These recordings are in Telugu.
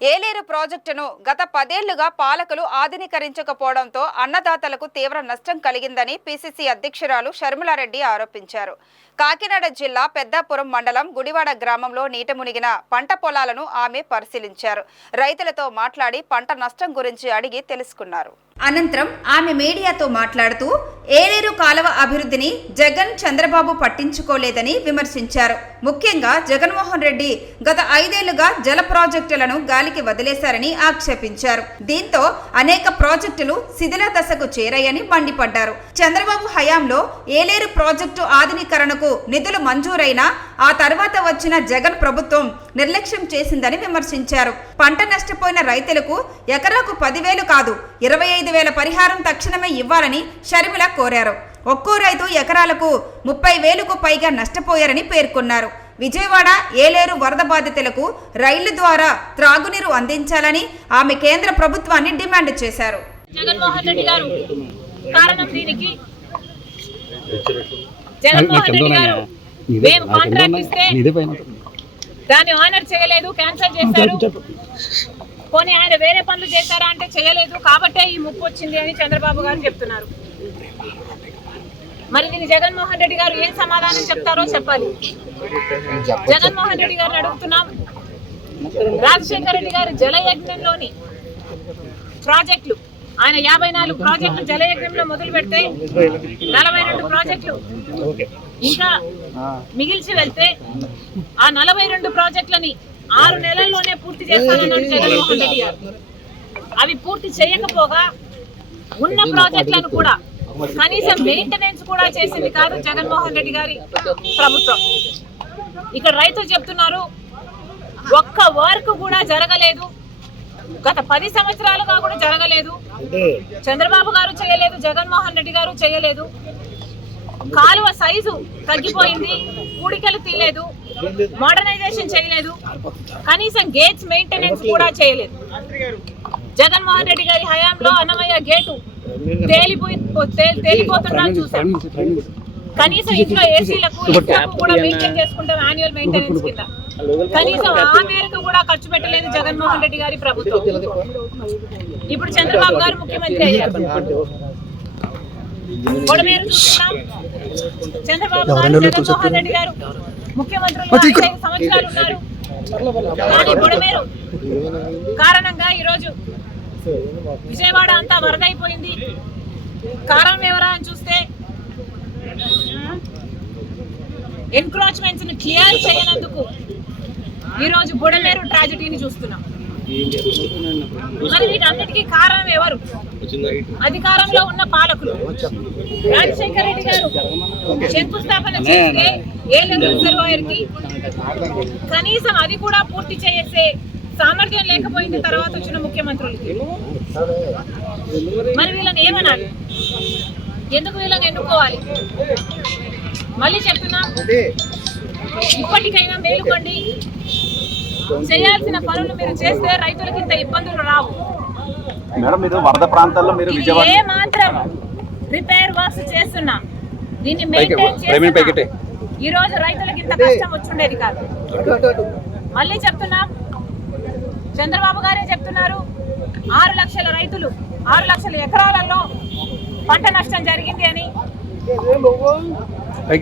ఏలేరు ప్రాజెక్టును గత 10 ఏళ్లుగా పాలకులు ఆధునీకరించకపోవడంతో అన్నదాతలకు తీవ్ర నష్టం కలిగిందని పిసిసి అధ్యక్షురాలు షర్మిలారెడ్డి ఆరోపించారు. కాకినాడ జిల్లా పెద్దాపురం మండలం గుడివాడ గ్రామంలో నీట మునిగిన పంట పొలాలను ఆమె పరిశీలించారు. రైతులతో మాట్లాడి పంట నష్టం గురించి అడిగి తెలుసుకున్నారు. అనంతరం ఆమె మీడియాతో మాట్లాడుతూ ఏలేరు కాలువ అభివృద్ధిని జగన్ చంద్రబాబు పట్టించుకోలేదని విమర్శించారు. ముఖ్యంగా జగన్మోహన్ రెడ్డి గత 5 ఏళ్లుగా జల ప్రాజెక్టులను గాలికి వదిలేశారని ఆక్షేపించారు. దీంతో అనేక ప్రాజెక్టులు శిథిల దశకు చేరాయని మండిపడ్డారు. చంద్రబాబు హయాంలో ఏలేరు ప్రాజెక్టు ఆధునీకరణకు నిధులు మంజూరైనా ఆ తర్వాత వచ్చిన జగన్ ప్రభుత్వం నిర్లక్ష్యం చేసిందని విమర్శించారు. పంట నష్టపోయిన రైతులకు ఎకరాకు 10,000 కాదు 25,000 పరిహారం తక్షణమే ఇవ్వాలని షర్మిల కోరారు. ఒక్కో రైతు ఎకరాలకు 30,000కు పైగా నష్టపోయారని పేర్కొన్నారు. విజయవాడ ఏలేరు వరద బాధితులకు రైళ్ల ద్వారా త్రాగునీరు అందించాలని ఆమె కేంద్ర ప్రభుత్వాన్ని డిమాండ్ చేశారు. జగన్మోహన్ రెడ్డి గారు కారణం దీనికి. జగన్మోహన్ రెడ్డి గారు మేము కాంట్రాక్ట్ ఇస్తే దాన్ని ఆనర్ చేయలేదు, క్యాన్సిల్ చేశారు. పోనీ ఆయన వేరే పనులు చేశారా అంటే చేయలేదు, కాబట్టే ఈ ముప్పు వచ్చింది అని చంద్రబాబు గారు చెప్తున్నారు. మరి దీన్ని జగన్మోహన్ రెడ్డి గారు ఏం సమాధానం చెప్తారో చెప్పాలి. జగన్మోహన్ రెడ్డి గారిని అడుగుతున్నాం. రాజశేఖర రెడ్డి గారు జలయజ్ఞంలోని ప్రాజెక్టులు ఆయన 54 ప్రాజెక్టులు జలయజ్ఞంలో మొదలు పెడితే 42 ప్రాజెక్టులు ఇంకా మిగిల్చి వెళ్తే ఆ 42 ప్రాజెక్టులని 6 నెలల్లోనే పూర్తి చేస్తానన్నాడు జగన్మోహన్ రెడ్డి గారు. అవి పూర్తి చేయకపోగా ఉన్న ప్రాజెక్టులను కూడా కనీసం మెయింటెనెన్స్ కూడా చేసింది కాదు జగన్మోహన్ రెడ్డి గారి ప్రభుత్వం. ఇక్కడ రైతులు చెప్తున్నారు ఒక్క వర్క్ కూడా జరగలేదు, గత 10 సంవత్సరాలుగా కూడా జరగలేదు. చంద్రబాబు గారు చేయలేదు, జగన్మోహన్ రెడ్డి గారు చేయలేదు. కాలువ సైజు తగ్గిపోయింది, కూడికలు తీయలేదు, మోడర్నైజేషన్ చేయలేదు, కనీసం గేట్స్ మెయింటెనెన్స్ కూడా చేయలేదు. జగన్మోహన్ రెడ్డి గారి హయాంలో అన్నమయ్య గేటు తేలిపోతున్నా చూసాం. కనీసం ఇంట్లో ఏసీలకు కూడా మెయింటైన్ చేసుకుంటాం యాన్యువల్ మెయింటెనెన్స్ కింద. కనీసం ఆ మేరకు కూడా ఖర్చు పెట్టలేదు జగన్మోహన్ రెడ్డి గారి ప్రభుత్వం. ఇప్పుడు చంద్రబాబు గారు ముఖ్యమంత్రి అయ్యారు. బొడమేరు చూస్తున్నాం. చంద్రబాబు గారు జగన్మోహన్ రెడ్డి గారు ముఖ్యమంత్రులు 5 సంవత్సరాలు ఉన్నారు. కానీ బొడమేరు కారణంగా ఈరోజు విజయవాడ అంతా వరదైపోయింది. కారణం ఎవరా అని చూస్తే ఎన్క్రోచ్మెంట్స్ ని క్లియర్ చేయనందుకు ఈరోజు బుడమేరు ట్రాజెడీని చూస్తున్నాం. మరి వీటన్నిటికీ కారణం ఎవరు? అధికారంలో ఉన్న పాలకులు. రాజశేఖర రెడ్డి గారు శంకుస్థాపన చేస్తే ఏలేరు రిజర్వాయర్ కి కనీసం అది కూడా పూర్తి చేసే సామర్థ్యం లేకపోయింది తర్వాత వచ్చిన ముఖ్యమంత్రులకి. మరి వీళ్ళని ఏమనాలి? ఎందుకు వీళ్ళని ఎన్నుకోవాలి? మళ్ళీ చెప్తున్నా, ఇప్పటికైనా మేలుకోండి. చేయాల్సిన పనులు మీరు చేస్తే రైతులకి ఇంత ఇబ్బందులు రావు. ఏ మాత్రం రిపేర్ వర్క్స్ చేస్తున్నా దీన్ని మెయింటైన్ చేస్తున్నా ఈ రోజు రైతులకి ఇంత కష్టం వచ్చుండేది కాదు. మళ్ళీ చెప్తున్నా, చంద్రబాబు గారే చెప్తున్నారు 6 లక్షల రైతులు 6 లక్షల ఎకరాలలో పంట నష్టం జరిగింది అని.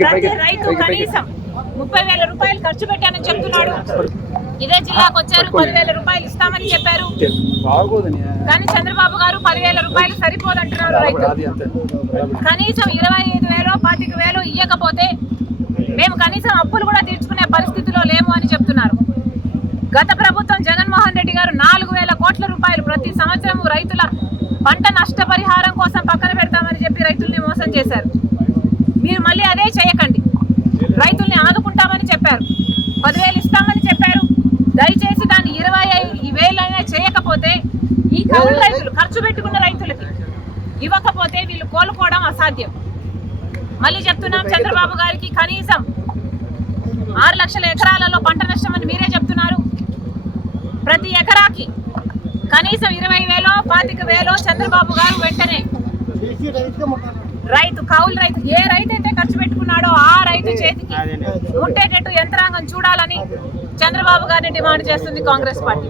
ప్రతి రైతు కనీసం 30,000 రూపాయలు ఖర్చు పెట్టానని చెప్తున్నాడు. ఇదే జిల్లాకు వచ్చారు, 10,000 రూపాయలు ఇస్తామని చెప్పారు. కానీ చంద్రబాబు గారు 10,000 రూపాయలు సరిపోదంటున్నారు. రైతు కనీసం 25,000 25,000 ఇవ్వకపోతే మేము కనీసం అప్పులు కూడా తీర్చుకునే పరిస్థితిలో లేము అని చెప్తున్నారు. గత ప్రభుత్వం జగన్మోహన్ రెడ్డి గారు 4,000 కోట్ల రూపాయలు ప్రతి సంవత్సరం రైతుల పంట నష్టపరిహారం కోసం పక్కన పెడతామని చెప్పి రైతుల్ని మోసం చేశారు. మీరు మళ్ళీ అదే చేయకండి. రైతుల్ని ఆదుకుంటామని చెప్పారు, 10,000 ఇస్తామని చెప్పారు. దయచేసి దాన్ని 25,000 చేయకపోతే ఈ కౌలు రైతులు ఖర్చు పెట్టుకున్న రైతులకి ఇవ్వకపోతే వీళ్ళు కోలుకోవడం అసాధ్యం. మళ్ళీ చెప్తున్నాం, చంద్రబాబు గారికి కనీసం 6 లక్షల ఎకరాలలో పంట నష్టం అని మీరే చెప్తున్నారు. ప్రతి ఎకరాకి కనీసం 20,000 25,000 చంద్రబాబు గారు వెంటనే రైతు కౌలు రైతు ఏ రైతు అయితే ఖర్చు పెట్టుకున్నాడో ఆ రైతు చేతికి ఉండేటట్టు యంత్రాంగం చూడాలని చంద్రబాబు గారిని డిమాండ్ చేస్తుంది కాంగ్రెస్ పార్టీ.